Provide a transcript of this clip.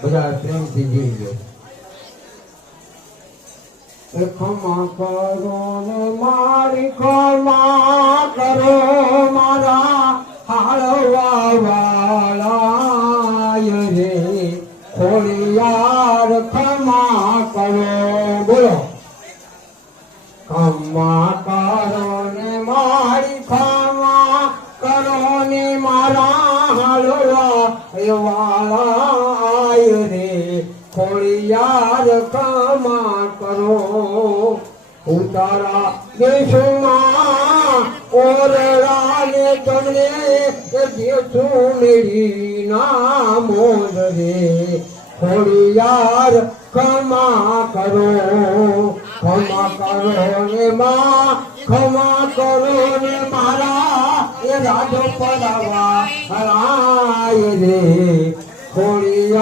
બધા પ્રેમથી જીવજો. ખમા કરો ને મારી ખમા કરો મારા હાળવા વાળા રે ખોડિયાર ખમા કરો. બોલો ખમા કરો ને મારી ખમા કરો ને મારા હાળવા વાળા રે ખોડિયાર ખમા કરો. ઉતારા દેશમાં ઓરડા ને તમને દેશું મેરી ના મોજ રે ખોડિયાર ખમા કરો. ખમા કરો ને માં ખમા કરો ને મારા એ રાજો પડાવા હરાય રે ખોડિયાર